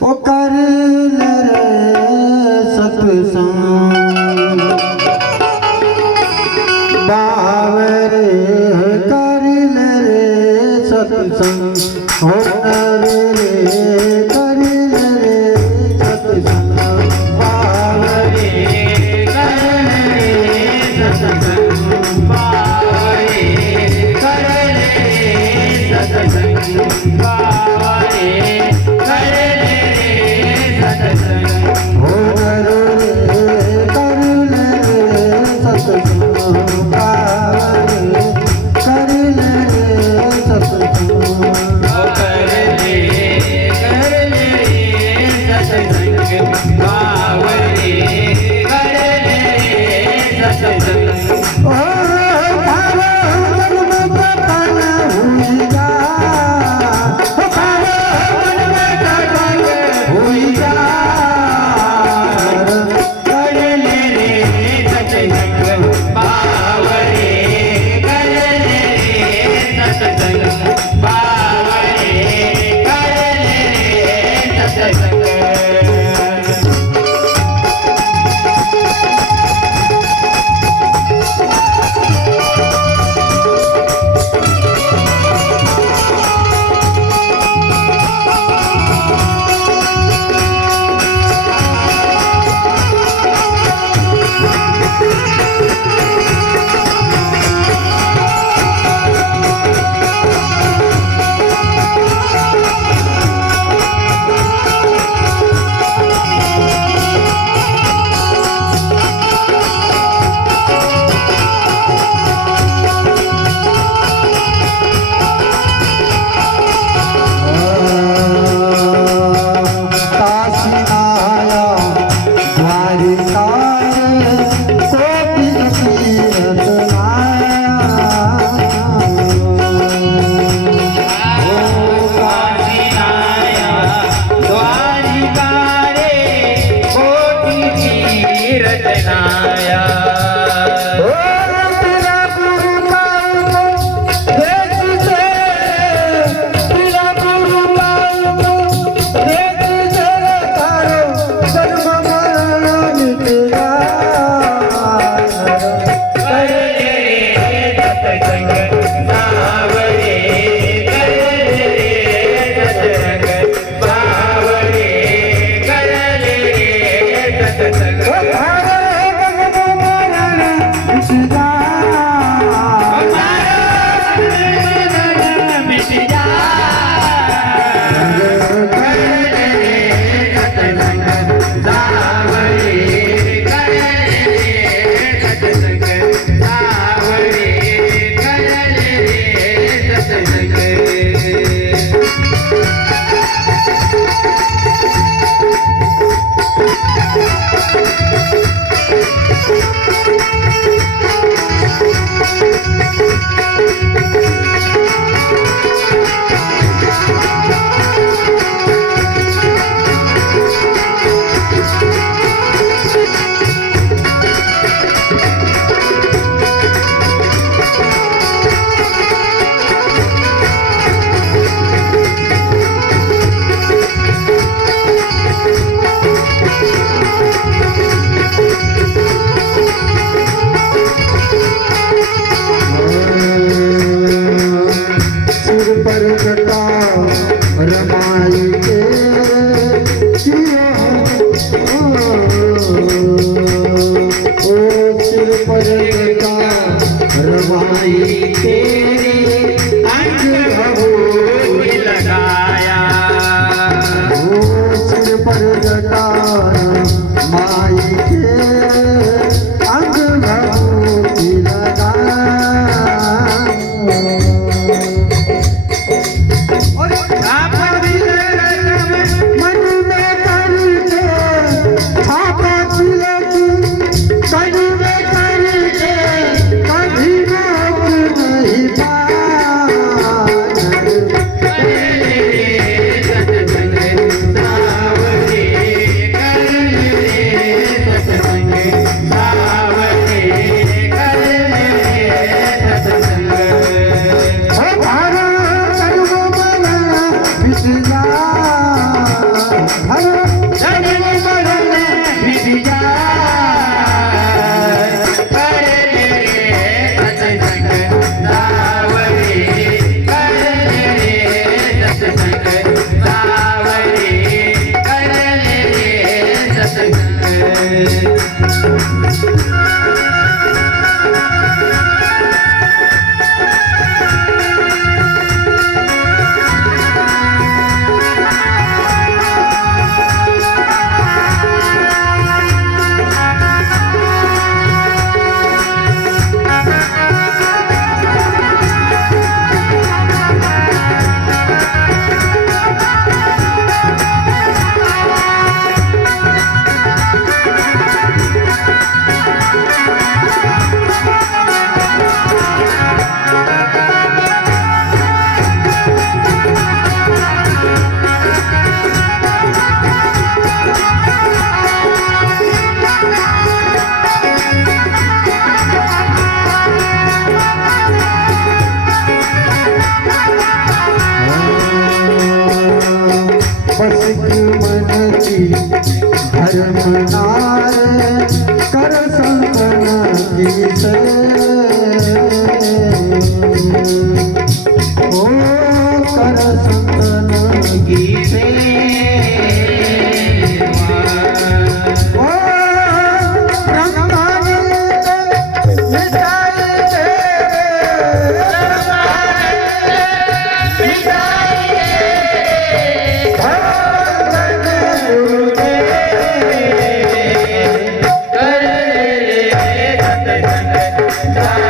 Oka. Yeah. i Hare Ramai तेरे 一次 Yeah.